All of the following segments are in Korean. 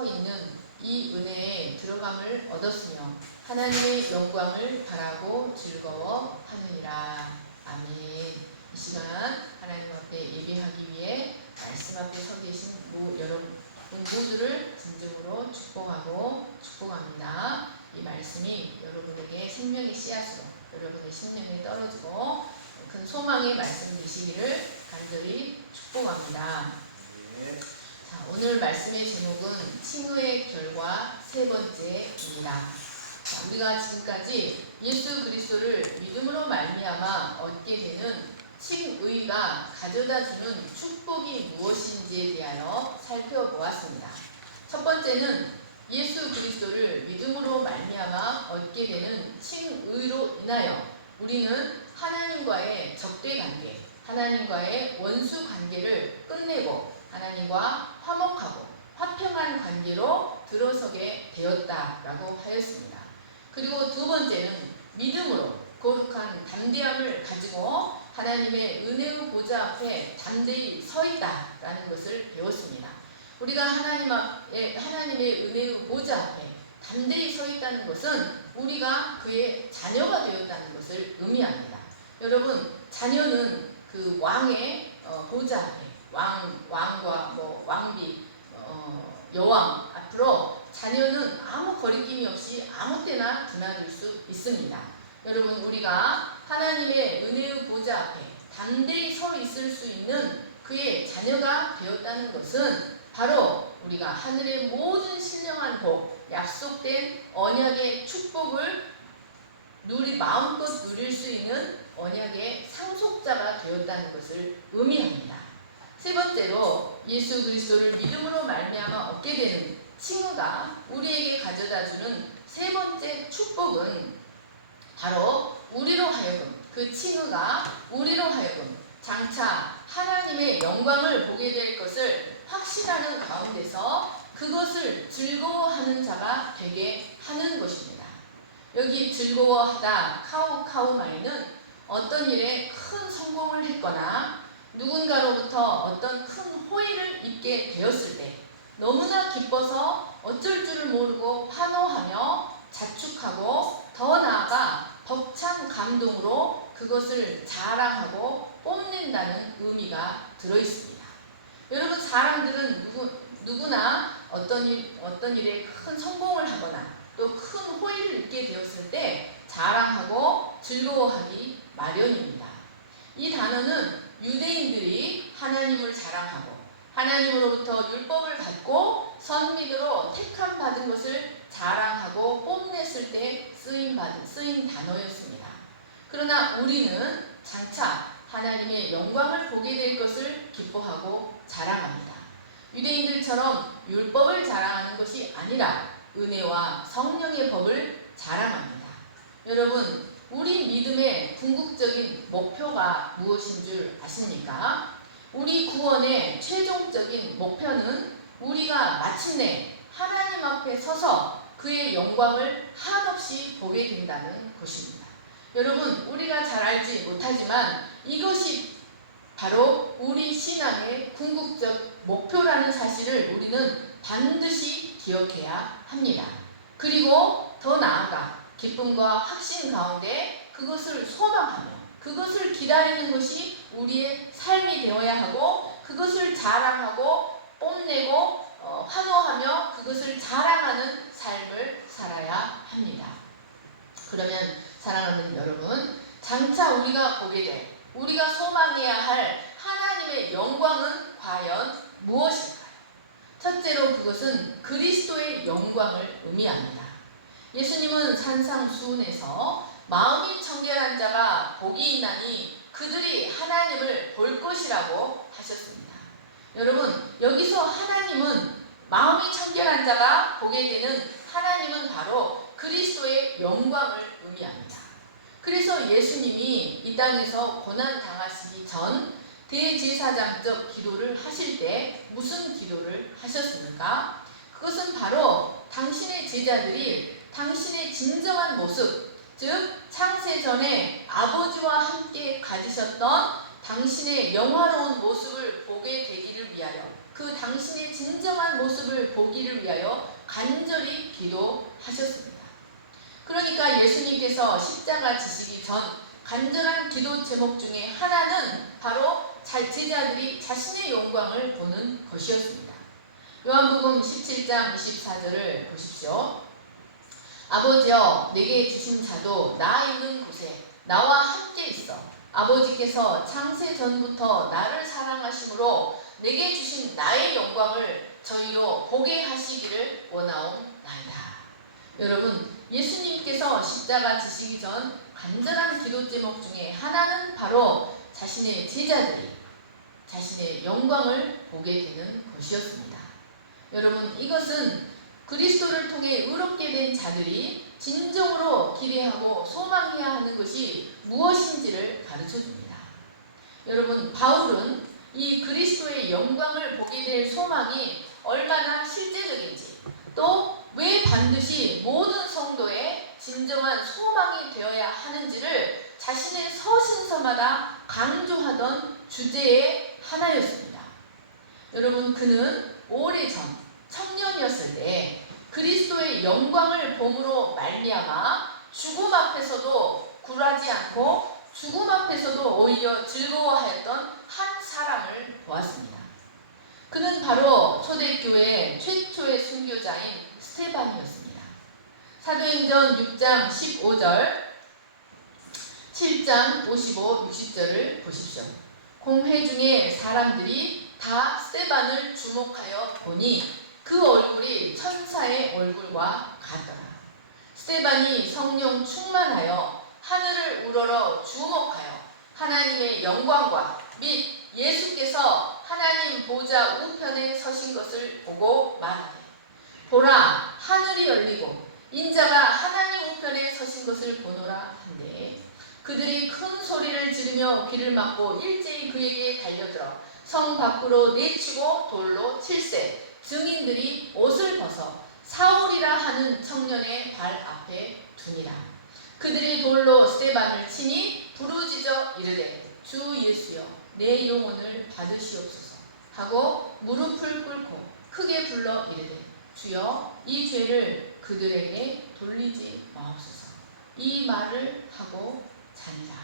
서 있는 이 은혜에 들어감을 얻었으며 하나님의 영광을 바라고 즐거워하느니라. 아멘. 이 시간 하나님 앞에 예배하기 위해 말씀 앞에 서 계신 여러분 모두를 진정으로 축복합니다. 이 말씀이 여러분에게 생명의 씨앗으로 여러분의 심령에 떨어지고 큰 소망의 말씀 되시기를 간절히 축복합니다. 자, 오늘 말씀의 제목은 칭의의 결과 세 번째입니다. 자, 우리가 지금까지 예수 그리스도를 믿음으로 말미암아 얻게 되는 칭의가 가져다주는 축복이 무엇인지에 대하여 살펴보았습니다. 첫 번째는 예수 그리스도를 믿음으로 말미암아 얻게 되는 칭의로 인하여 우리는 하나님과의 적대관계, 하나님과의 원수관계를 끝내고 하나님과 화목하고 화평한 관계로 들어서게 되었다라고 하였습니다. 그리고 두 번째는 믿음으로 거룩한 담대함을 가지고 하나님의 은혜의 보좌 앞에 담대히 서 있다라는 것을 배웠습니다. 우리가 하나님의 은혜의 보좌 앞에 담대히 서 있다는 것은 우리가 그의 자녀가 되었다는 것을 의미합니다. 여러분, 자녀는 그 왕의 보좌 앞에 왕과 왕비, 여왕 앞으로 자녀는 아무 거리낌이 없이 아무 때나 드나들 수 있습니다. 여러분, 우리가 하나님의 은혜의 보좌 앞에 담대히 서 있을 수 있는 그의 자녀가 되었다는 것은 바로 우리가 하늘의 모든 신령한 복, 약속된 언약의 축복을 마음껏 누릴 수 있는 언약의 상속자가 되었다는 것을 의미합니다. 세 번째로 예수 그리스도를 믿음으로 말미암아 얻게 되는 칭의가 우리에게 가져다주는 세 번째 축복은 바로 우리로 하여금, 그 칭의가 우리로 하여금 장차 하나님의 영광을 보게 될 것을 확신하는 가운데서 그것을 즐거워하는 자가 되게 하는 것입니다. 여기 즐거워하다 카우카우마이는 어떤 일에 큰 성공을 했거나 누군가로부터 어떤 큰 호의를 입게 되었을 때 너무나 기뻐서 어쩔 줄을 모르고 환호하며 자축하고 더 나아가 벅찬 감동으로 그것을 자랑하고 뽐낸다는 의미가 들어있습니다. 여러분, 사람들은 누구나 어떤 일에 큰 성공을 하거나 또 큰 호의를 입게 되었을 때 자랑하고 즐거워하기 마련입니다. 이 단어는 유대인들이 하나님을 자랑하고 하나님으로부터 율법을 받고 선민으로 택함 받은 것을 자랑하고 뽐냈을 때 쓰인 단어였습니다. 그러나 우리는 장차 하나님의 영광을 보게 될 것을 기뻐하고 자랑합니다. 유대인들처럼 율법을 자랑하는 것이 아니라 은혜와 성령의 법을 자랑합니다. 여러분, 우리 믿음의 궁극적인 목표가 무엇인 줄 아십니까? 우리 구원의 최종적인 목표는 우리가 마침내 하나님 앞에 서서 그의 영광을 한없이 보게 된다는 것입니다. 여러분, 우리가 잘 알지 못하지만 이것이 바로 우리 신앙의 궁극적 목표라는 사실을 우리는 반드시 기억해야 합니다. 그리고 더 나아가 기쁨과 확신 가운데 그것을 소망하며 그것을 기다리는 것이 우리의 삶이 되어야 하고 그것을 자랑하고 뽐내고 환호하며 그것을 자랑하는 삶을 살아야 합니다. 그러면 사랑하는 여러분, 장차 우리가 보게 될, 우리가 소망해야 할 하나님의 영광은 과연 무엇일까요? 첫째로 그것은 그리스도의 영광을 의미합니다. 예수님은 산상수훈에서 마음이 청결한 자가 복이 있나니 그들이 하나님을 볼 것이라고 하셨습니다. 여러분, 여기서 하나님은 마음이 청결한 자가 보게 되는 하나님은 바로 그리스도의 영광을 의미합니다. 그래서 예수님이 이 땅에서 고난당하시기 전 대제사장적 기도를 하실 때 무슨 기도를 하셨습니까? 그것은 바로 당신의 제자들이 당신의 진정한 모습, 즉 창세전에 아버지와 함께 가지셨던 당신의 영화로운 모습을 보게 되기를 위하여, 그 당신의 진정한 모습을 보기를 위하여 간절히 기도하셨습니다. 그러니까 예수님께서 십자가 지시기 전 간절한 기도 제목 중에 하나는 바로 제자들이 자신의 영광을 보는 것이었습니다. 요한복음 17장 24절을 보십시오. 아버지여 내게 주신 자도 나 있는 곳에 나와 함께 있어 아버지께서 창세 전부터 나를 사랑하심으로 내게 주신 나의 영광을 저희로 보게 하시기를 원하옵나이다. 여러분, 예수님께서 십자가 지시기 전 간절한 기도 제목 중에 하나는 바로 자신의 제자들이 자신의 영광을 보게 되는 것이었습니다. 여러분, 이것은 그리스도를 통해 의롭게 된 자들이 진정으로 기대하고 소망해야 하는 것이 무엇인지를 가르쳐줍니다. 여러분, 바울은 이 그리스도의 영광을 보게 될 소망이 얼마나 실제적인지, 또 왜 반드시 모든 성도의 진정한 소망이 되어야 하는지를 자신의 서신서마다 강조하던 주제의 하나였습니다. 여러분, 그는 오래전 청년이었을 때 그리스도의 영광을 봄으로 말미암아 죽음 앞에서도 굴하지 않고 죽음 앞에서도 오히려 즐거워하였던 한 사람을 보았습니다. 그는 바로 초대교회 최초의 순교자인 스데반이었습니다. 사도행전 6장 15절, 7장 55, 60절을 보십시오. 공회 중에 사람들이 다 스데반을 주목하여 보니 그 얼굴이 천사의 얼굴과 같더라. 스데반이 성령 충만하여 하늘을 우러러 주목하여 하나님의 영광과 및 예수께서 하나님 보좌 우편에 서신 것을 보고 말하되 보라 하늘이 열리고 인자가 하나님 우편에 서신 것을 보노라 한데 그들이 큰 소리를 지르며 귀를 막고 일제히 그에게 달려들어 성 밖으로 내치고 돌로 칠세 증인들이 옷을 벗어 사울이라 하는 청년의 발 앞에 두니라. 그들이 돌로 스데반을 치니 부르짖어 이르되 주 예수여 내 영혼을 받으시옵소서 하고 무릎을 꿇고 크게 불러 이르되 주여 이 죄를 그들에게 돌리지 마옵소서. 이 말을 하고 잔다.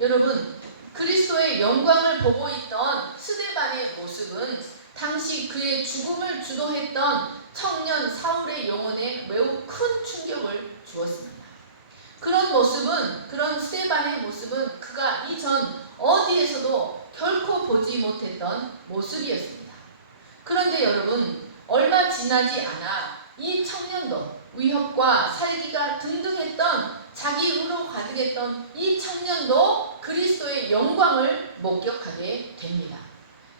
여러분, 그리스도의 영광을 보고 있던 스데반의 모습은 당시 그의 죽음을 주도했던 청년 사울의 영혼에 매우 큰 충격을 주었습니다. 그런 스데반의 모습은 그가 이전 어디에서도 결코 보지 못했던 모습이었습니다. 그런데 여러분, 얼마 지나지 않아 이 청년도 위협과 살기가 등등했던 자기 힘으로 가득했던 이 청년도 그리스도의 영광을 목격하게 됩니다.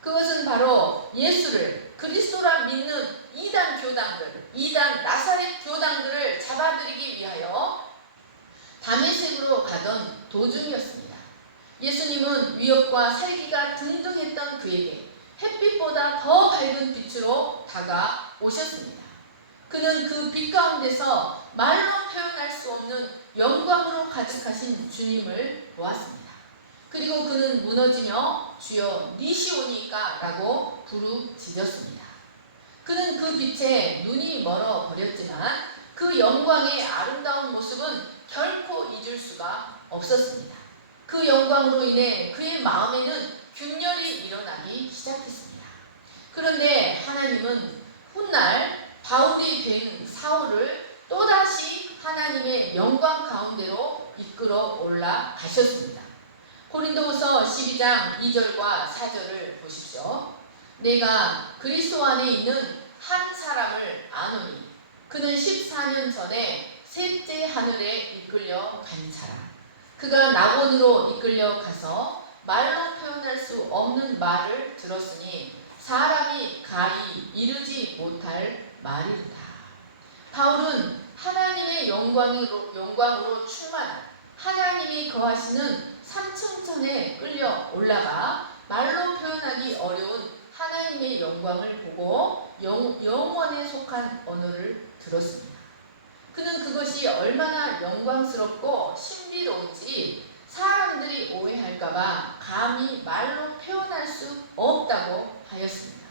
그것은 바로 예수를 그리스도라 믿는 이단 교당들, 이단 나사렛 교당들을 잡아들이기 위하여 다메섹으로 가던 도중이었습니다. 예수님은 위협과 살기가 등등했던 그에게 햇빛보다 더 밝은 빛으로 다가오셨습니다. 그는 그 빛 가운데서 말로 표현할 수 없는 영광으로 가득하신 주님을 보았습니다. 그리고 그는 무너지며 주여 니시오니까 라고 부르짖었습니다. 그는 그 빛에 눈이 멀어 버렸지만 그 영광의 아름다운 모습은 결코 잊을 수가 없었습니다. 그 영광으로 인해 그의 마음에는 균열이 일어나기 시작했습니다. 그런데 하나님은 훗날 바울이 된 사울을 또다시 하나님의 영광 가운데로 이끌어 올라가셨습니다. 고린도후서 12장 2절과 4절을 보십시오. 내가 그리스도 안에 있는 한 사람을 아노니 그는 14년 전에 셋째 하늘에 이끌려 간 사람. 그가 낙원으로 이끌려 가서 말로 표현할 수 없는 말을 들었으니 사람이 가히 이르지 못할 말이다. 바울은 하나님의 영광으로 충만한 하나님이 거하시는 3층천에 끌려 올라가 말로 표현하기 어려운 하나님의 영광을 보고 영원에 속한 언어를 들었습니다. 그는 그것이 얼마나 영광스럽고 신비로운지 사람들이 오해할까봐 감히 말로 표현할 수 없다고 하였습니다.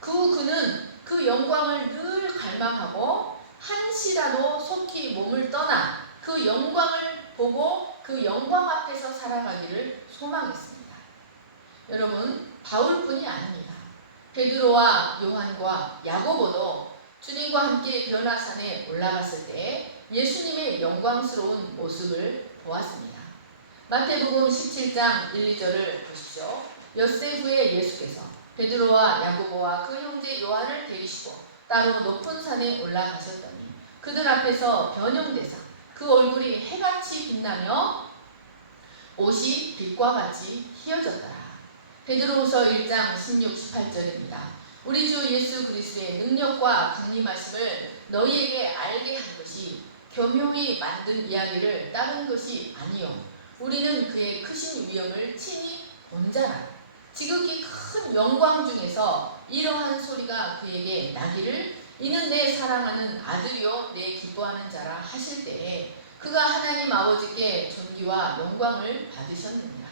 그 후 그는 그 영광을 늘 갈망하고 한시라도 속히 몸을 떠나 그 영광을 보고 그 영광 앞에서 살아가기를 소망했습니다. 여러분, 바울뿐이 아닙니다. 베드로와 요한과 야고보도 주님과 함께 변화산에 올라갔을 때 예수님의 영광스러운 모습을 보았습니다. 마태복음 17장 1, 2절을 보십시오. 엿새 후에 예수께서 베드로와 야고보와 그 형제 요한을 데리시고 따로 높은 산에 올라가셨더니 그들 앞에서 변형되사 그 얼굴이 해같이 빛나며 옷이 빛과 같이 희어졌더라. 베드로후서 1장 16, 18절입니다. 우리 주 예수 그리스도의 능력과 강림하심을 너희에게 알게 한 것이 교묘히 만든 이야기를 따른 것이 아니요 우리는 그의 크신 위엄을 친히 본 자라. 지극히 큰 영광 중에서 이러한 소리가 그에게 나기를 이는 내 사랑하는 아들이요 내 기뻐하는 자라 하실 때에 그가 하나님 아버지께 존귀와 영광을 받으셨느니라.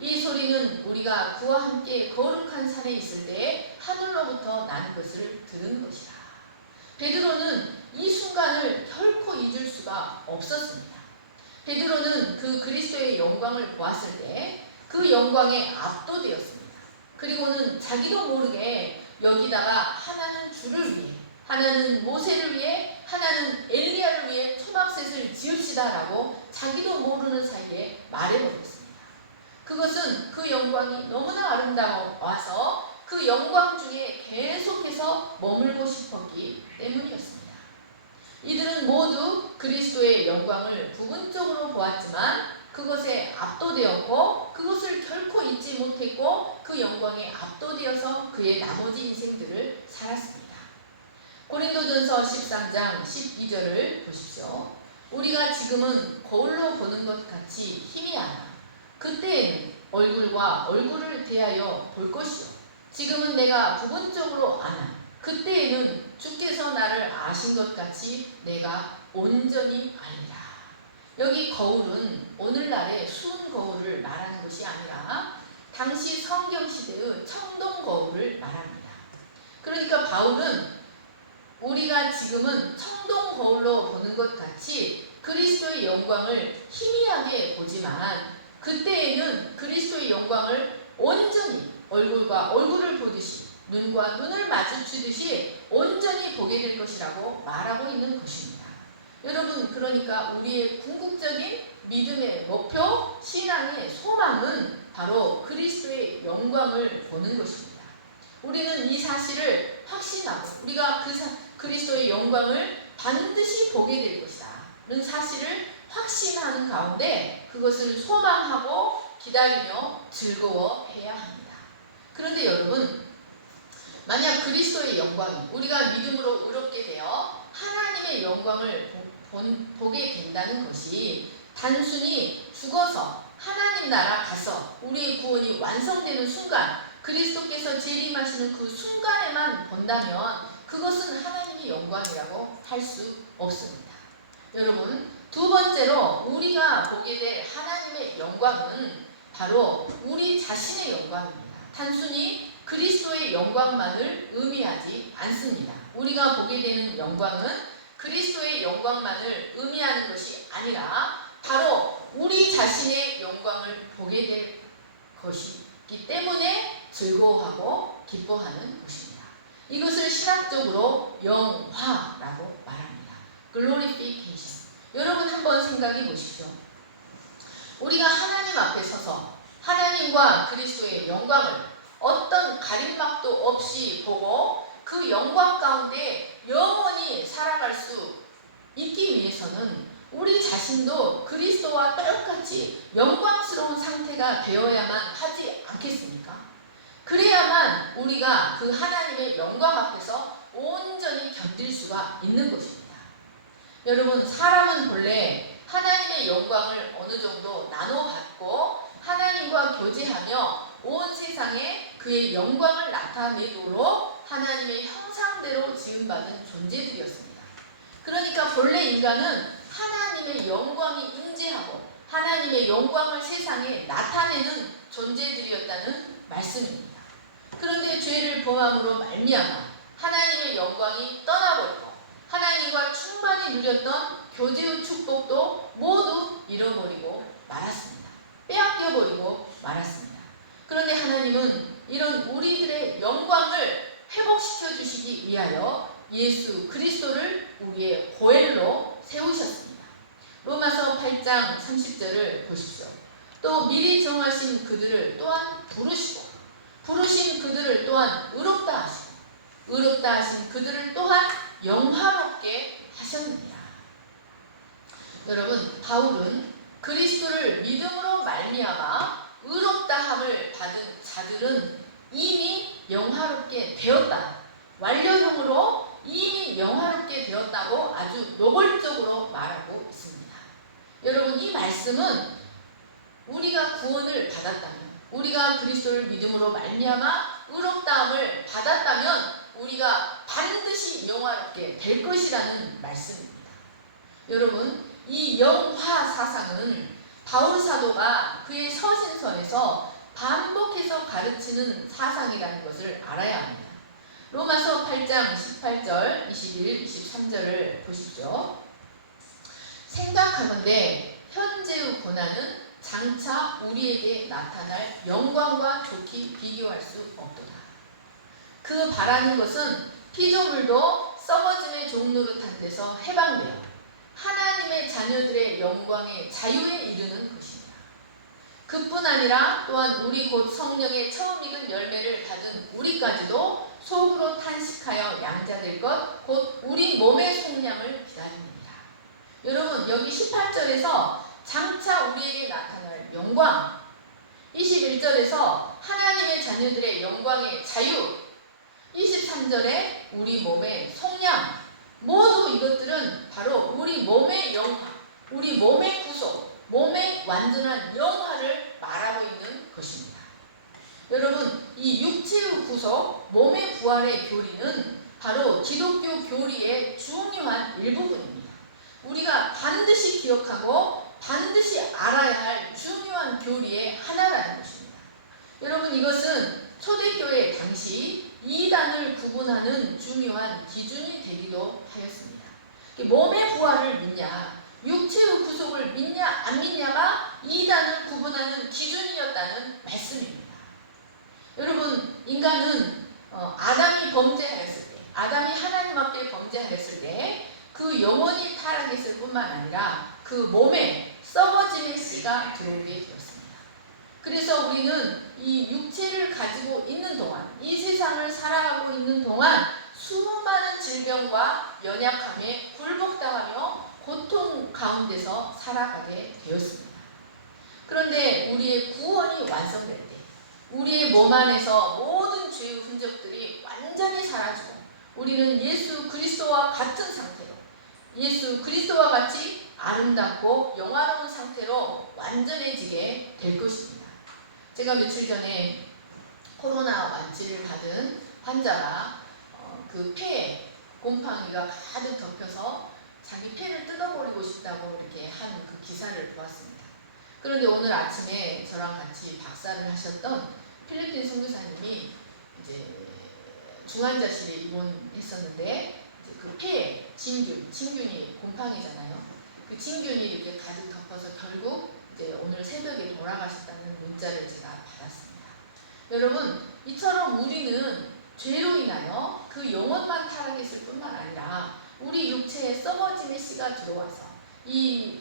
이 소리는 우리가 그와 함께 거룩한 산에 있을 때에 하늘로부터 나는 것을 들은 것이라. 베드로는 이 순간을 결코 잊을 수가 없었습니다. 베드로는 그 그리스도의 영광을 보았을 때 그 영광에 압도되었습니다. 그리고는 자기도 모르게 여기다가 하나는 주를 위해, 하나는 모세를 위해, 하나는 엘리야를 위해 초막셋을 지읍시다라고 자기도 모르는 사이에 말해버렸습니다. 그것은 그 영광이 너무나 아름다워서 그 영광 중에 계속해서 머물고 싶었기 때문이었습니다. 이들은 모두 그리스도의 영광을 부분적으로 보았지만 그것에 압도되었고 그것을 결코 잊지 못했고 그 영광에 압도되어서 그의 나머지 인생들을 살았습니다. 고린도전서 13장 12절을 보십시오. 우리가 지금은 거울로 보는 것 같이 희미하나 그때에는 얼굴과 얼굴을 대하여 볼 것이요 지금은 내가 부분적으로 아나 그때에는 주께서 나를 아신 것 같이 내가 온전히 알리라. 여기 거울은 오늘날의 수은 거울을 말하는 것이 아니라 당시 성경시대의 청동 거울을 말합니다. 그러니까 바울은 우리가 지금은 청동 거울로 보는 것 같이 그리스도의 영광을 희미하게 보지만 그때에는 그리스도의 영광을 온전히 얼굴과 얼굴을 보듯이 눈과 눈을 마주치듯이 온전히 보게 될 것이라고 말하고 있는 것입니다. 여러분, 그러니까 우리의 궁극적인 믿음의 목표, 신앙의 소망은 바로 그리스도의 영광을 보는 것입니다. 우리는 이 사실을 확신하고 우리가 그리스도의 영광을 반드시 보게 될 것이다 는 사실을 확신하는 가운데 그것을 소망하고 기다리며 즐거워해야 합니다. 그런데 여러분, 만약 그리스도의 영광이 우리가 믿음으로 의롭게 되어 하나님의 영광을 보게 된다는 것이 단순히 죽어서 하나님 나라 가서 우리의 구원이 완성되는 순간 그리스도께서 재림하시는 그 순간에만 본다면 그것은 하나님의 영광이라고 할 수 없습니다. 여러분, 두 번째로 우리가 보게 될 하나님의 영광은 바로 우리 자신의 영광입니다. 단순히 그리스도의 영광만을 의미하지 않습니다. 우리가 보게 되는 영광은 그리스도의 영광만을 의미하는 것이 아니라 바로 우리 자신의 영광을 보게 될 것이기 때문에 즐거워하고 기뻐하는 것입니다. 이것을 신학적으로 영화라고 말합니다. Glorification. 여러분 한번 생각해 보십시오. 우리가 하나님 앞에 서서 하나님과 그리스도의 영광을 어떤 가림막도 없이 보고 그 영광 가운데 영원히 살아갈 수 있기 위해서는 우리 자신도 그리스도와 똑같이 영광스러운 상태가 되어야만 하지 않겠습니까? 그래야만 우리가 그 하나님의 영광 앞에서 온전히 견딜 수가 있는 것입니다. 여러분, 사람은 본래 하나님의 영광을 어느 정도 나눠받고 하나님과 교제하며 온 세상에 그의 영광을 나타내도록 하나님의 형상대로 지음받은 존재들이었습니다. 그러니까 본래 인간은 하나님의 영광이 임재하고 하나님의 영광을 세상에 나타내는 존재들이었다는 말씀입니다. 그런데 죄를 범함으로 말미암아 하나님의 영광이 떠나버리고 하나님과 충만히 누렸던 교제의 축복도 모두 잃어버리고 말았습니다. 빼앗겨버리고 말았습니다. 그런데 하나님은 이런 우리들의 영광을 회복시켜 주시기 위하여 예수 그리스도를 우리의 보혈로 세우셨습니다. 로마서 8장 30절을 보십시오. 또 미리 정하신 그들을 또한 부르신 그들을 또한 의롭다 하시고 의롭다 하신 그들을 또한 영화롭게 하셨느니라. 여러분, 바울은 그리스도를 믿음으로 말미암아 의롭다함을 받은 자들은 이미 영화롭게 되었다, 완료형으로 이미 영화롭게 되었다고 아주 노골적으로 말하고 있습니다. 여러분, 이 말씀은 우리가 구원을 받았다면, 우리가 그리스도를 믿음으로 말미암아 의롭다함을 받았다면 우리가 반드시 영화롭게 될 것이라는 말씀입니다. 여러분, 이 영화 사상은 바울 사도가 그의 서신서에서 반복해서 가르치는 사상이라는 것을 알아야 합니다. 로마서 8장 18절, 21, 23절을 보십시오. 생각하건대 현재의 고난은 장차 우리에게 나타날 영광과 좋게 비교할 수 없도다. 그 바라는 것은 피조물도 썩어짐의 종노릇한 데서 해방되어 하나님의 자녀들의 영광의 자유에 이르는 것입니다. 그뿐 아니라 또한 우리 곧 성령의 처음 익은 열매를 받은 우리까지도 속으로 탄식하여 양자될 것, 곧 우리 몸의 속량을 기다립니다. 여러분, 여기 18절에서 장차 우리에게 나타날 영광, 21절에서 하나님의 자녀들의 영광의 자유, 23절에 우리 몸의 속량, 모두 이것들은 바로 우리 몸의 영화, 우리 몸의 구속, 몸의 완전한 영화를 말하고 있는 것입니다. 여러분, 이 육체의 구속, 몸의 부활의 교리는 바로 기독교 교리의 중요한 일부분입니다. 우리가 반드시 기억하고 반드시 알아야 할 중요한 교리의 하나라는 것입니다. 여러분, 이것은 초대교회 당시 이단을 구분하는 중요한 기준이 되기도 하였습니다. 몸의 부활을 믿냐, 육체의 구속을 믿냐 안 믿냐가 이단을 구분하는 기준이었다는 말씀입니다. 여러분, 인간은 아담이 범죄하였을 때, 아담이 하나님 앞에 범죄하였을 때 그 영혼이 타락했을 뿐만 아니라 그 몸에 썩어짐의 씨가 들어오게 되었습니다. 그래서 우리는 이 육체를 가지고 있는 동안, 이 세상을 살아가고 있는 동안 수많은 질병과 연약함에 굴복당하며 고통 가운데서 살아가게 되었습니다. 그런데 우리의 구원이 완성될 때, 우리의 몸 안에서 모든 죄의 흔적들이 완전히 사라지고 우리는 예수 그리스도와 같은 상태로, 예수 그리스도와 같이 아름답고 영화로운 상태로 완전해지게 될 것입니다. 제가 며칠 전에 코로나 완치를 받은 환자가 그 폐에 곰팡이가 가득 덮여서 자기 폐를 뜯어버리고 싶다고 이렇게 한 그 기사를 보았습니다. 그런데 오늘 아침에 저랑 같이 박사를 하셨던 필리핀 선교사님이 이제 중환자실에 입원했었는데 그 폐에 진균이 곰팡이잖아요. 그 진균이 이렇게 가득 덮어서 결국 이제 오늘 새벽에 돌아가셨다는 문자를 제가 받았습니다. 여러분, 이처럼 우리는 죄로 인하여 그 영혼만 타락했을 뿐만 아니라 우리 육체에 썩어짐의 씨가 들어와서 이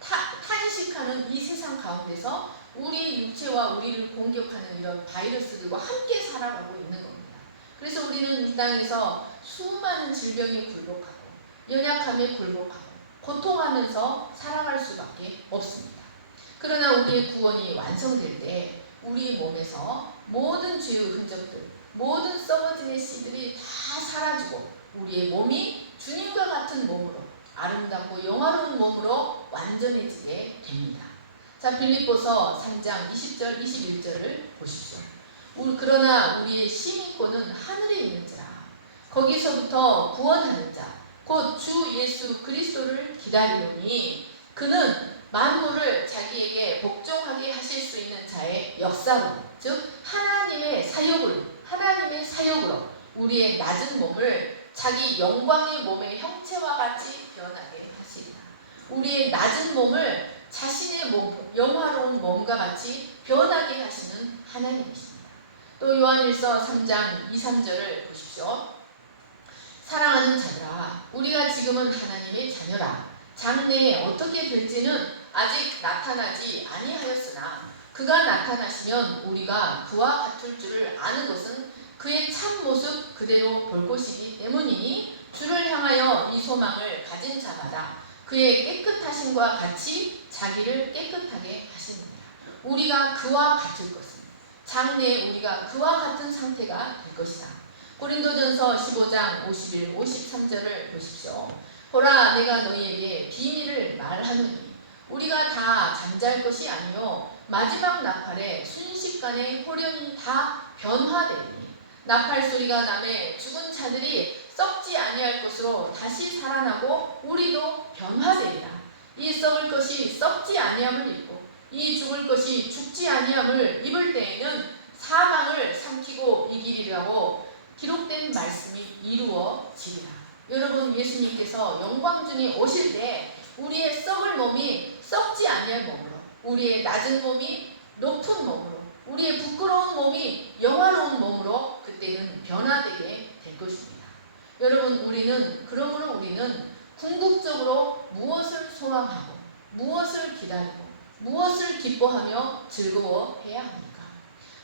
탄식하는 이 세상 가운데서 우리 육체와 우리를 공격하는 이런 바이러스들과 함께 살아가고 있는 겁니다. 그래서 우리는 이 땅에서 수많은 질병에 굴복하고 연약함에 굴복하고 고통하면서 살아갈 수밖에 없습니다. 그러나 우리의 구원이 완성될 때 우리 몸에서 모든 죄의 흔적들, 모든 썩어짐의 씨들이 다 사라지고 우리의 몸이 주님과 같은 몸으로, 아름답고 영화로운 몸으로 완전해지게 됩니다. 자, 빌립보서 3장 20절 21절을 보십시오. 그러나 우리의 시민권은 하늘에 있는지라 거기서부터 구원하는 자 곧 주 예수 그리스도를 기다리오니 그는 만물을 자기에게 복종하게 하실 수 있는 자의 역사로, 즉 하나님의 사역으로 우리의 낮은 몸을 자기 영광의 몸의 형체와 같이 변하게 하시리라. 우리의 낮은 몸을 자신의 몸, 영화로운 몸과 같이 변하게 하시는 하나님이십니다. 또 요한일서 3장 2, 3절을 보십시오. 사랑하는 자들아, 우리가 지금은 하나님의 자녀라. 장래에 어떻게 될지는 아직 나타나지 아니하였으나 그가 나타나시면 우리가 그와 같을 줄을 아는 것은 그의 참 모습 그대로 볼 것이기 때문이니 주를 향하여 이 소망을 가진 자마다 그의 깨끗하심과 같이 자기를 깨끗하게 하시느니라. 우리가 그와 같을 것은 장래에 우리가 그와 같은 상태가 될 것이다. 고린도전서 15장 51, 53절을 보십시오. 보라, 내가 너희에게 비밀을 말하노니 우리가 다 잠잘 것이 아니요 마지막 나팔에 순식간에 호련히 다 변화되니 나팔 소리가 나매 죽은 자들이 썩지 아니할 것으로 다시 살아나고 우리도 변화되리라. 이 썩을 것이 썩지 아니함을 입고 이 죽을 것이 죽지 아니함을 입을 때에는 사망을 삼키고 이기리라고 기록된 말씀이 이루어지리라. 여러분, 예수님께서 영광중에 오실 때 우리의 썩을 몸이 썩지 아니할 몸으로, 우리의 낮은 몸이 높은 몸으로, 우리의 부끄러운 몸이 영화로운 몸으로 그때는 변화되게 될 것입니다. 여러분, 그러므로 우리는 궁극적으로 무엇을 소망하고 무엇을 기다리고 무엇을 기뻐하며 즐거워해야 합니까?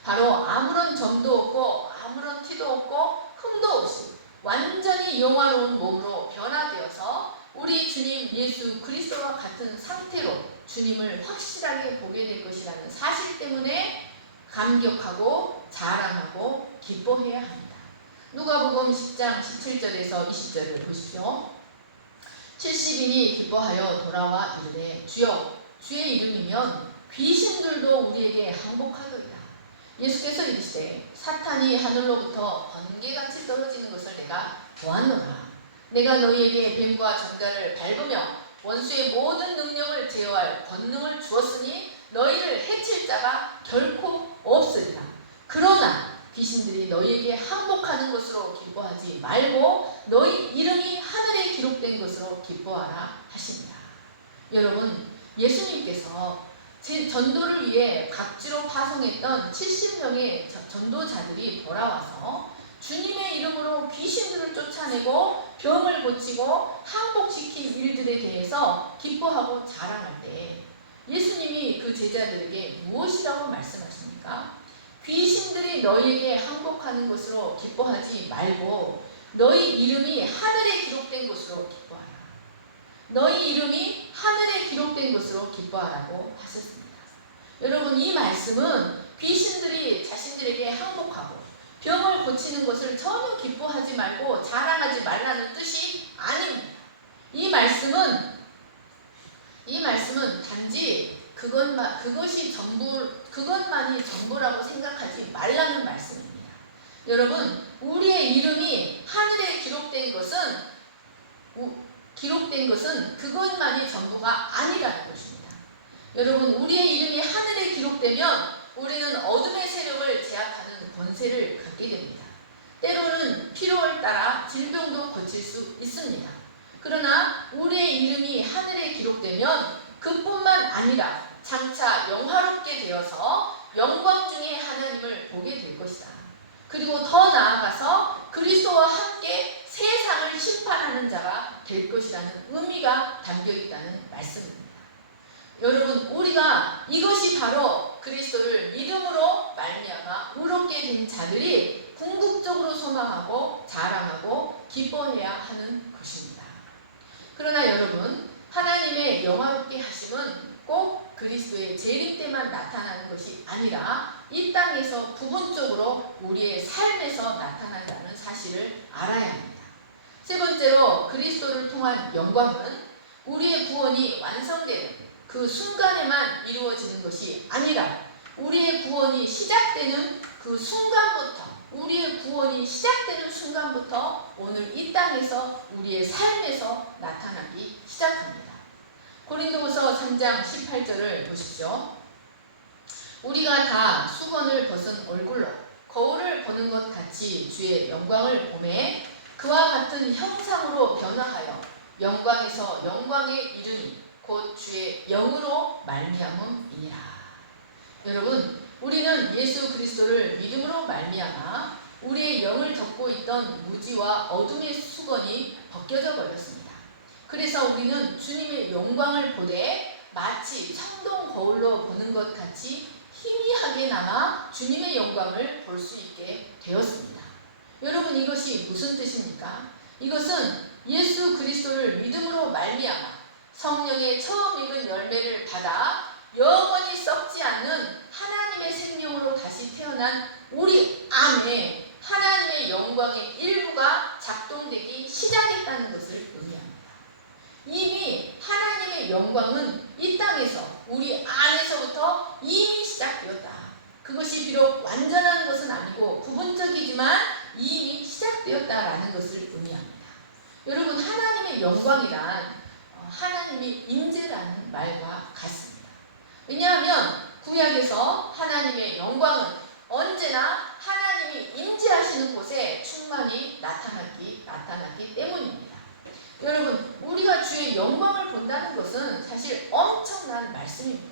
바로 아무런 점도 없고 아무런 티도 없고 흠도 없이 완전히 영화로운 몸으로 변화되어서 우리 주님 예수 그리스도와 같은 상태로 주님을 확실하게 보게 될 것이라는 사실 때문에 감격하고 자랑하고 기뻐해야 합니다. 누가복음 10장 17절에서 20절을 보십시오. 70인이 기뻐하여 돌아와 이르되 주여 주의 이름이면 귀신들도 우리에게 항복하더이다. 예수께서 이르시되 사탄이 하늘로부터 번개같이 떨어지는 것을 내가 보았노라. 내가 너희에게 뱀과 전갈을 밟으며 원수의 모든 능력을 제어할 권능을 주었으니 너희를 해칠 자가 결코 없으리라. 그러나 귀신들이 너희에게 항복하는 것으로 기뻐하지 말고 너희 이름이 하늘에 기록된 것으로 기뻐하라 하십니다. 여러분, 예수님께서 전도를 위해 각지로 파송했던 70명의 전도자들이 돌아와서 주님의 이름으로 귀신들을 쫓아내고 병을 고치고 항복시킨 일들에 대해서 기뻐하고 자랑할 때 예수님이 그 제자들에게 무엇이라고 말씀하십니까? 귀신들이 너희에게 항복하는 것으로 기뻐하지 말고 너희 이름이 하늘에 기록된 것으로 기뻐하라. 너희 이름이 하늘에 기록된 것으로 기뻐하라고 하셨습니다. 여러분, 이 말씀은 귀신들이 자신들에게 항복하고 병을 고치는 것을 전혀 기뻐하지 말고 자랑하지 말라는 뜻이 아닙니다. 이 말씀은 단지 그것만이 전부라고 생각하지 말라는 말씀입니다. 여러분, 우리의 이름이 하늘에 기록된 것은 그것만이 전부가 아니라는 것입니다. 여러분, 우리의 이름이 하늘에 기록되면 우리는 어둠의 세력을 제압하는 권세를 갖게 됩니다. 때로는 필요에 따라 질병도 고칠 수 있습니다. 그러나 우리의 이름이 하늘에 기록되면 그뿐만 아니라 장차 영화롭게 되어서 영광 중에 하나님을 보게 될 것이다. 그리고 더 나아가서 그리스도와 함께 세상을 심판하는 자가 될 것이라는 의미가 담겨 있다는 말씀입니다. 여러분, 우리가 이것이 바로 그리스도를 믿음으로 말미암아 의롭게 된 자들이 궁극적으로 소망하고 자랑하고 기뻐해야 하는 것입니다. 그러나 여러분, 하나님의 영화롭게 하심은 꼭 그리스도의 재림 때만 나타나는 것이 아니라 이 땅에서 부분적으로 우리의 삶에서 나타난다는 사실을 알아야 합니다. 세 번째로, 그리스도를 통한 영광은 우리의 구원이 완성되는 그 순간에만 이루어지는 것이 아니라 우리의 구원이 시작되는 순간부터 오늘 이 땅에서 우리의 삶에서 나타나기 시작합니다. 고린도후서 3장 18절을 보십시오. 우리가 다 수건을 벗은 얼굴로 거울을 보는 것 같이 주의 영광을 보매 그와 같은 형상으로 변화하여 영광에서 영광에 이르니 곧 주의 영으로 말미암음이니라. 여러분, 우리는 예수 그리스도를 믿음으로 말미암아 우리의 영을 덮고 있던 무지와 어둠의 수건이 벗겨져 버렸습니다. 그래서 우리는 주님의 영광을 보되 마치 청동 거울로 보는 것 같이 희미하게나마 주님의 영광을 볼 수 있게 되었습니다. 여러분, 이것이 무슨 뜻입니까? 이것은 예수 그리스도를 믿음으로 말미암아 성령의 처음 익은 열매를 받아 영원히 썩지 않는 하나님의 생명으로 다시 태어난 우리 안에 하나님의 영광의 일부가 작동되기 시작했다는 것을 의미합니다. 이미 하나님의 영광은 이 땅에서 우리 안에서부터 이미 시작되었다. 그것이 비록 완전한 것은 아니고 부분적이지만 이미 시작되었다라는 것을 의미합니다. 여러분, 하나님의 영광이란 하나님의 임재라는 말과 같습니다. 왜냐하면 구약에서 하나님의 영광은 언제나 하나님이 임재하시는 곳에 충만히 나타났기 때문입니다. 여러분, 우리가 주의 영광을 본다는 것은 사실 엄청난 말씀인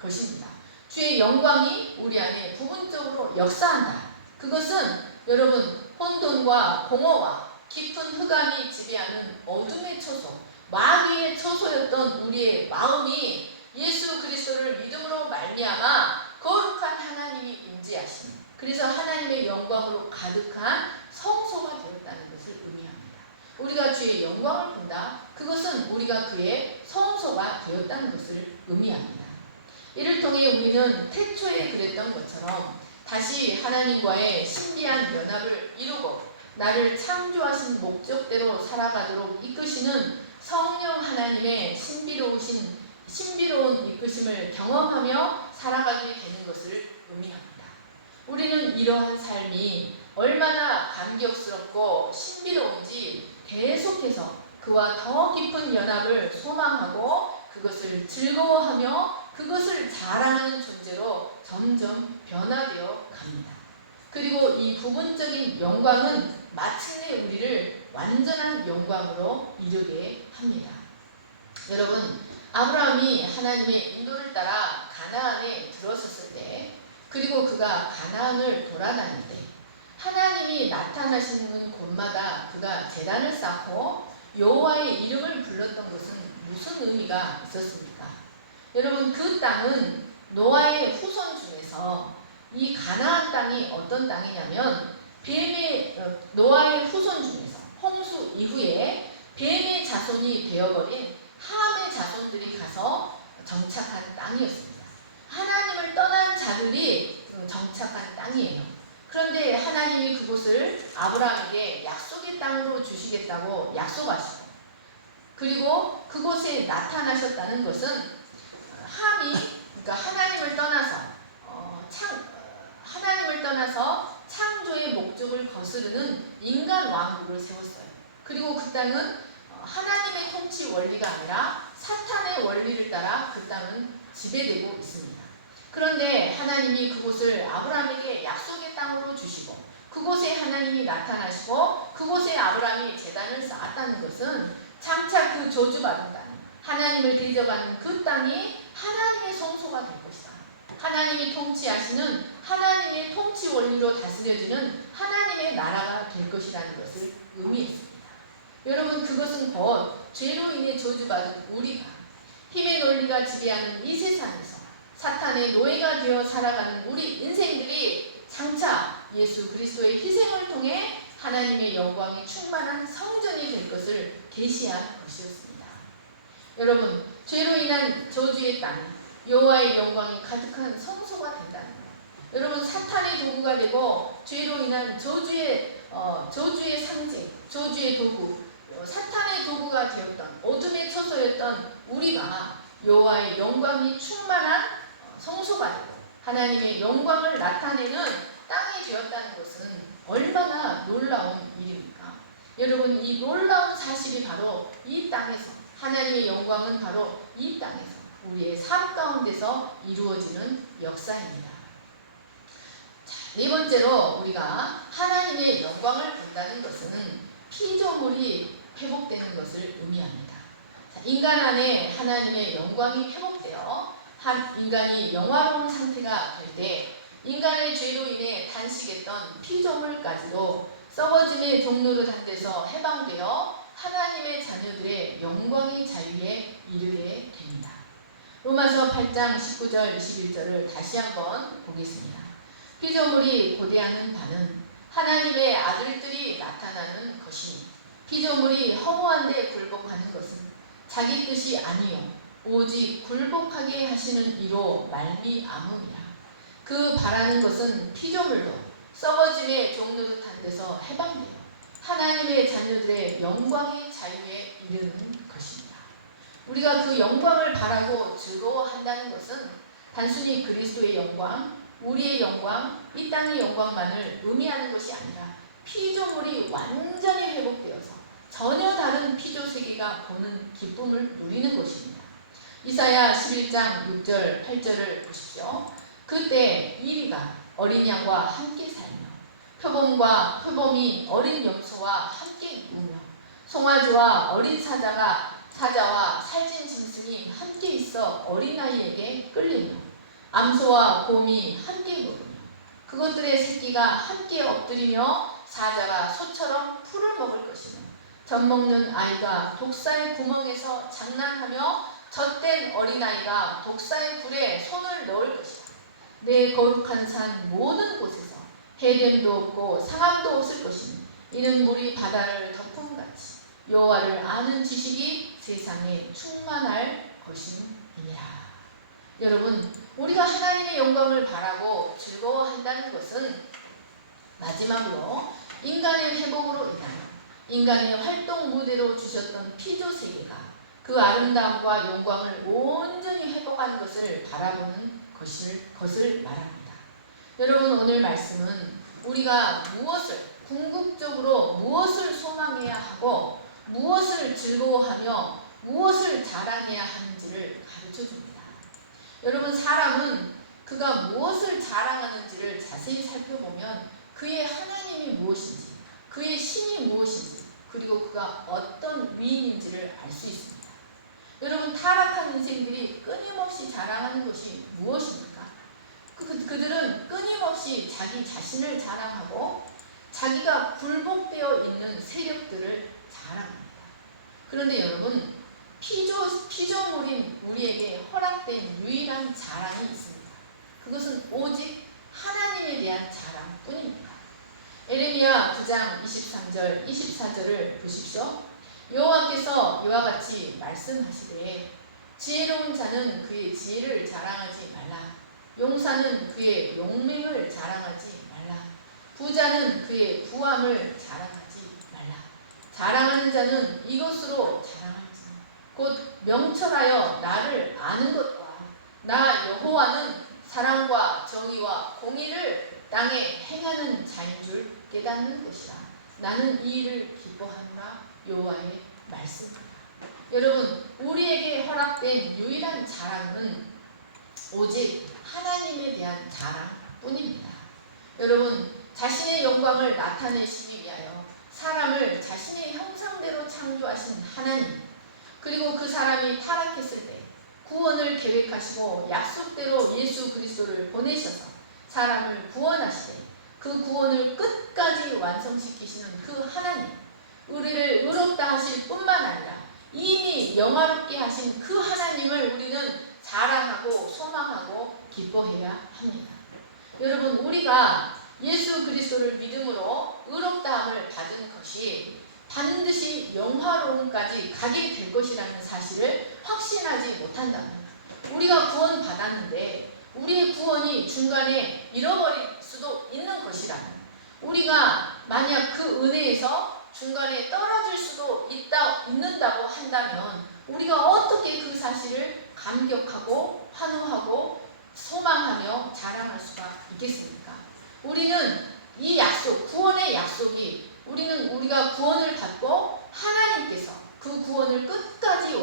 것입니다. 주의 영광이 우리 안에 부분적으로 역사한다. 그것은 여러분, 혼돈과 공허와 깊은 흑암이 지배하는 어둠의 처소, 마귀의 처소였던 우리의 마음이 예수 그리스도를 믿음으로 말미암아 거룩한 하나님이 임재하시니, 그래서 하나님의 영광으로 가득한 성소가 되었다는 것을 의미합니다. 우리가 주의 영광을 본다. 그것은 우리가 그의 성소가 되었다는 것을 의미합니다. 이를 통해 우리는 태초에 그랬던 것처럼 다시 하나님과의 신비한 연합을 이루고 나를 창조하신 목적대로 살아가도록 이끄시는 성령 하나님의 신비로운 이끄심을 경험하며 살아가게 되는 것을 의미합니다. 우리는 이러한 삶이 얼마나 감격스럽고 신비로운지 계속해서 그와 더 깊은 연합을 소망하고 그것을 즐거워하며 그것을 자랑하는 존재로 점점 변화되어 갑니다. 그리고 이 부분적인 영광은 마침내 우리를 완전한 영광으로 이르게 합니다. 여러분, 아브라함이 하나님의 인도를 따라 가나안에 들어섰을 때, 그리고 그가 가나안을 돌아다닐 때 하나님이 나타나시는 곳마다 그가 제단을 쌓고 여호와의 이름을 불렀던 것은 무슨 의미가 있었습니까? 여러분, 그 땅은 노아의 후손 중에서 이 가나안 땅이 어떤 땅이냐면 노아의 후손 중에서 홍수 이후에 뱀의 자손이 되어버린 함의 자손들이 가서 정착한 땅이었습니다. 하나님을 떠난 자들이 정착한 땅이에요. 그런데 하나님이 그곳을 아브라함에게 약속의 땅으로 주시겠다고 약속하시고, 그리고 그곳에 나타나셨다는 것은 그러니까 하나님을 떠나서 창조의 목적을 거스르는 인간 왕국을 세웠어요. 그리고 그 땅은 하나님의 통치 원리가 아니라 사탄의 원리를 따라 그 땅은 지배되고 있습니다. 그런데 하나님이 그곳을 아브라함에게 약속의 땅으로 주시고 그곳에 하나님이 나타나시고 그곳에 아브라함이 제단을 쌓았다는 것은 장차 그 저주받은 땅, 하나님을 대접하는 그 땅이 하나님의 성소가 될 것이다. 하나님이 통치하시는 하나님의 통치 원리로 다스려지는 하나님의 나라가 될 것이라는 것을 의미했습니다. 여러분, 그것은 곧 죄로 인해 저주받은 우리가 힘의 논리가 지배하는 이 세상에서 사탄의 노예가 되어 살아가는 우리 인생들이 장차 예수 그리스도의 희생을 통해 하나님의 영광이 충만한 성전이 될 것을 계시한 것이었습니다. 여러분, 죄로 인한 저주의 땅, 여호와의 영광이 가득한 성소가 된다는 거예요. 여러분, 사탄의 도구가 되고 죄로 인한 저주의 상징, 저주의 도구, 사탄의 도구가 되었던 어둠의 처소였던 우리가 여호와의 영광이 충만한 성소가 되고 하나님의 영광을 나타내는 땅이 되었다는 것은 얼마나 놀라운 일입니까? 여러분, 이 놀라운 사실이 바로 이 땅에서, 하나님의 영광은 바로 이 땅에서 우리의 삶 가운데서 이루어지는 역사입니다. 자, 네 번째로 우리가 하나님의 영광을 본다는 것은 피조물이 회복되는 것을 의미합니다. 자, 인간 안에 하나님의 영광이 회복되어 한 인간이 영화로운 상태가 될 때 인간의 죄로 인해 단식했던 피조물까지도 썩어짐의 종로를 한 데서 해방되어 하나님의 자녀들의 영광의 자유에 이르게 됩니다. 로마서 8장 19절 21절을 다시 한번 보겠습니다. 피조물이 고대하는 바는 하나님의 아들들이 나타나는 것이니 피조물이 허무한 데 굴복하는 것은 자기 뜻이 아니요 오직 굴복하게 하시는 이로 말미암음이라. 그 바라는 것은 피조물도 썩어짐의 종노릇한 데서 해방되어 하나님의 자녀들의 영광의 자유에 이르는 것입니다. 우리가 그 영광을 바라고 즐거워한다는 것은 단순히 그리스도의 영광, 우리의 영광, 이 땅의 영광만을 의미하는 것이 아니라 피조물이 완전히 회복되어서 전혀 다른 피조 세계가 보는 기쁨을 누리는 것입니다. 이사야 11장 6절 8절을 보십시오. 그때 이리가 어린 양과 함께 살며 표범과 표범이 어린 염소와 함께 누우며 송아지와 어린 사자와 살찐 짐승이 함께 있어 어린아이에게 끌리며 암소와 곰이 함께 먹으며 그것들의 새끼가 함께 엎드리며 사자가 소처럼 풀을 먹을 것이며 젖먹는 아이가 독사의 구멍에서 장난하며 젖된 어린아이가 독사의 굴에 손을 넣을 것이다. 내 거룩한 산 모든 곳에서 해됨도 없고 상함도 없을 것이니 이는 물이 바다를 덮음같이 여호와를 아는 지식이 세상에 충만할 것임이니라. 여러분, 우리가 하나님의 영광을 바라고 즐거워한다는 것은 마지막으로 인간의 회복으로 인하여 인간의 활동 무대로 주셨던 피조 세계가 그 아름다움과 영광을 온전히 회복하는 것을 바라보는 것을 말합니다. 여러분, 오늘 말씀은 우리가 궁극적으로 무엇을 소망해야 하고 무엇을 즐거워하며 무엇을 자랑해야 하는지를 가르쳐줍니다. 여러분, 사람은 그가 무엇을 자랑하는지를 자세히 살펴보면 그의 하나님이 무엇인지, 그의 신이 무엇인지, 그리고 그가 어떤 위인인지를 알 수 있습니다. 여러분, 타락한 인생들이 끊임없이 자랑하는 것이 무엇입니까? 그들은 끊임없이 자기 자신을 자랑하고 자기가 굴복되어 있는 세력들을 자랑합니다. 그런데 여러분, 피조물인 우리에게 허락된 유일한 자랑이 있습니다. 그것은 오직 하나님에 대한 자랑뿐입니다. 에레미야 9장 23절 24절을 보십시오. 여호와께서 이와 같이 말씀하시되 지혜로운 자는 그의 지혜를 자랑하지 말라. 용사는 그의 용맹을 자랑하지 말라. 부자는 그의 부함을 자랑하지 말라. 자랑하는 자는 이것으로 자랑할지니 곧 명철하여 나를 아는 것과 나 여호와는 사랑과 정의와 공의를 땅에 행하는 자인 줄 깨닫는 것이라. 나는 이 일을 기뻐하노라. 여호와의 말씀입니다. 여러분, 우리에게 허락된 유일한 자랑은 오직 하나님에 대한 자랑뿐입니다. 여러분, 자신의 영광을 나타내시기 위하여 사람을 자신의 형상대로 창조하신 하나님, 그리고 그 사람이 타락했을 때 구원을 계획하시고 약속대로 예수 그리스도를 보내셔서 사람을 구원하시되 그 구원을 끝까지 완성시키시는 그 하나님, 우리를 의롭다 하실 뿐만 아니라 이미 영화롭게 하신 그 하나님을 우리는 자랑하고 소망하고 기뻐해야 합니다. 여러분, 우리가 예수 그리스도를 믿음으로 의롭다함을 받은 것이 반드시 영화로움까지 가게 될 것이라는 사실을 확신하지 못한다면, 우리가 구원 받았는데 우리의 구원이 중간에 잃어버릴 수도 있는 것이라면, 우리가 만약 그 은혜에서 중간에 떨어질 수도 있는다고 한다면 우리가 어떻게 그 사실을 감격하고 환호하고 소망하며 자랑할 수가 있겠습니까? 우리는 이 약속, 구원의 약속이 우리가 구원을 받고 하나님께서 그 구원을 끝까지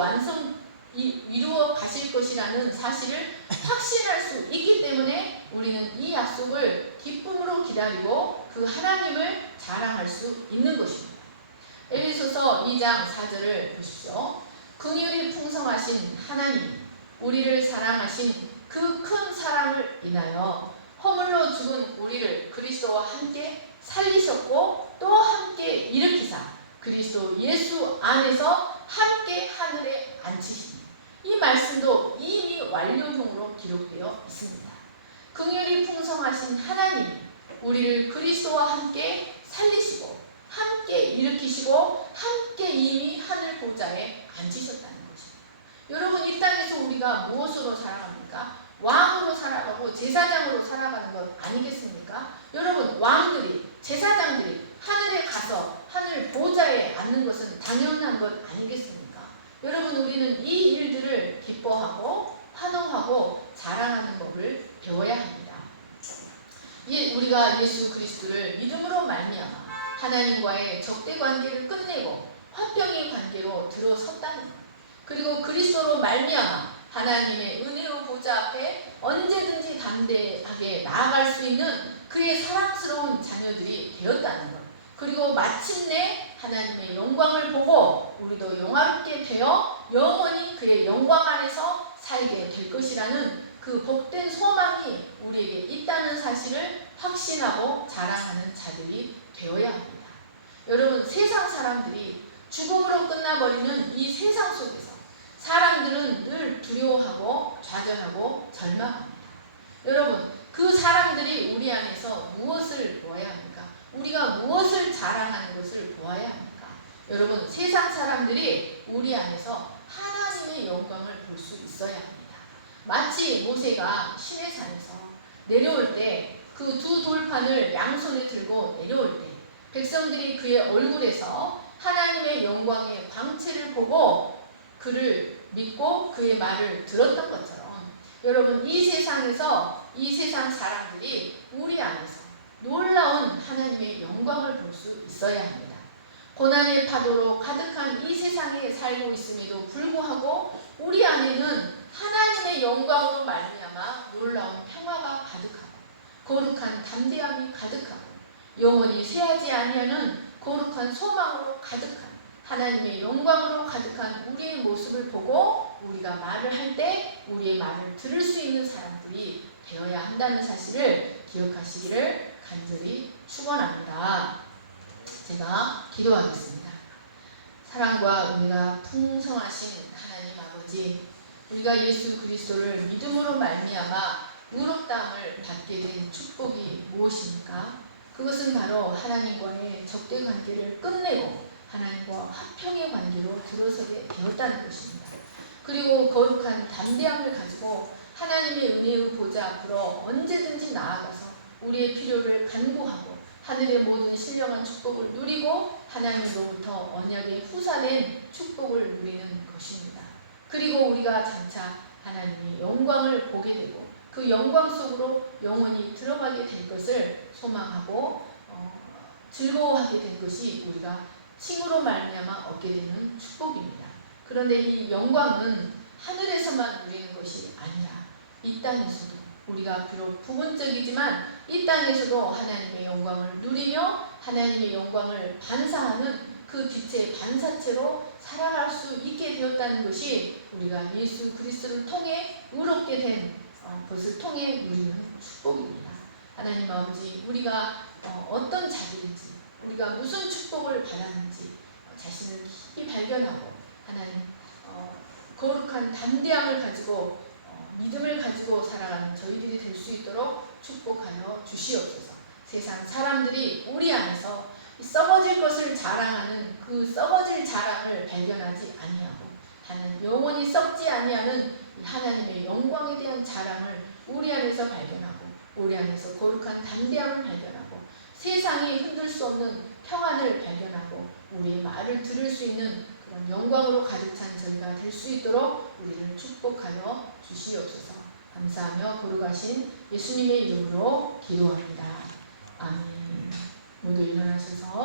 이루어 가실 것이라는 사실을 확신할 수 있기 때문에 우리는 이 약속을 기쁨으로 기다리고 그 하나님을 자랑할 수 있는 것입니다. 에베소서 2장 4절을 보십시오. 긍휼이 풍성하신 하나님, 우리를 사랑하신 그 큰 사랑을 인하여 허물로 죽은 우리를 그리스도와 함께 살리셨고 또 함께 일으키사 그리스도 예수 안에서 함께 하늘에 앉히시니, 이 말씀도 이미 완료형으로 기록되어 있습니다. 긍휼이 풍성하신 하나님, 우리를 그리스도와 함께 살리시고 함께 일으키시고 함께 이미 하늘 보좌에 앉히셨다는 것입니다. 여러분, 이 땅에서 우리가 무엇으로 살아갑니까? 왕으로 살아가고 제사장으로 살아가는 것 아니겠습니까? 여러분, 왕들이, 제사장들이 하늘에 가서 하늘 보좌에 앉는 것은 당연한 것 아니겠습니까? 여러분, 우리는 이 일들을 기뻐하고 환호하고 자랑하는 법을 배워야 합니다. 우리가 예수 그리스도를 믿음으로 말미암아 하나님과의 적대 관계를 끝내고 화평의 관계로 들어섰다는 것, 그리고 그리스도로 말미암아 하나님의 은혜의 보좌 앞에 언제든지 담대하게 나아갈 수 있는 그의 사랑스러운 자녀들이 되었다는 것, 그리고 마침내 하나님의 영광을 보고 우리도 영화롭게 되어 영원히 그의 영광 안에서 살게 될 것이라는 그 복된 소망이 우리에게 있다는 사실을 확신하고 자랑하는 자들이 되어야 합니다. 여러분, 세상 사람들이 죽음으로 끝나버리는 이 세상 속에서 사람들은 늘 두려워하고 좌절하고 절망합니다. 여러분, 그 사람들이 우리 안에서 무엇을 보아야 합니까? 우리가 무엇을 자랑하는 것을 보아야 합니까? 여러분, 세상 사람들이 우리 안에서 하나님의 영광을 볼 수 있어야 합니다. 마치 모세가 시내산에서 내려올 때 그 두 돌판을 양손에 들고 내려올 때 백성들이 그의 얼굴에서 하나님의 영광의 광채를 보고 그를 믿고 그의 말을 들었던 것처럼, 여러분, 이 세상에서 이 세상 사람들이 우리 안에서 놀라운 하나님의 영광을 볼 수 있어야 합니다. 고난의 파도로 가득한 이 세상에 살고 있음에도 불구하고 우리 안에는 하나님의 영광으로 말미암아 놀라운 평화가 가득하고 거룩한 담대함이 가득하고 영원히 쇠하지 아니하는 거룩한 소망으로 가득한 하나님의 영광으로 가득한 우리의 모습을 보고 우리가 말을 할 때 우리의 말을 들을 수 있는 사람들이 되어야 한다는 사실을 기억하시기를 간절히 축원합니다. 제가 기도하겠습니다. 사랑과 은혜가 풍성하신 하나님 아버지, 우리가 예수 그리스도를 믿음으로 말미암아 의롭다함을 받게 된 축복이 무엇입니까? 그것은 바로 하나님과의 적대 관계를 끝내고 하나님과 화평의 관계로 들어서게 되었다는 것입니다. 그리고 거룩한 담대함을 가지고 하나님의 은혜의 보좌 앞으로 언제든지 나아가서 우리의 필요를 간구하고 하늘의 모든 신령한 축복을 누리고 하나님으로부터 언약의 후사된 축복을 누리는 것입니다. 그리고 우리가 장차 하나님의 영광을 보게 되고 그 영광 속으로 영원히 들어가게 될 것을 소망하고 즐거워하게 된 것이 우리가 칭으로 말미암아 얻게 되는 축복입니다. 그런데 이 영광은 하늘에서만 누리는 것이 아니라 이 땅에서도, 우리가 비록 부분적이지만 이 땅에서도 하나님의 영광을 누리며 하나님의 영광을 반사하는 그 빛의 반사체로 살아갈 수 있게 되었다는 것이 우리가 예수 그리스도를 통해 의롭게 된 것을 통해 누리는 축복입니다. 하나님 아버지, 우리가 어떤 자들인지, 우리가 무슨 축복을 받았는지 자신을 깊이 발견하고 하나님 거룩한 담대함을 가지고 믿음을 가지고 살아가는 저희들이 될 수 있도록 축복하여 주시옵소서. 세상 사람들이 우리 안에서 썩어질 것을 자랑하는 그 썩어질 자랑을 발견하지 아니하고 하나님 영원히 썩지 아니하는 하나님의 영광에 대한 자랑을 우리 안에서 발견하고 우리 안에서 거룩한 담대함을 발견하고 세상이 흔들 수 없는 평안을 발견하고 우리의 말을 들을 수 있는 그런 영광으로 가득 찬 저희가 될 수 있도록 우리를 축복하여 주시옵소서. 감사하며 거룩하신 예수님의 이름으로 기도합니다. 아멘. 모두 일어나셔서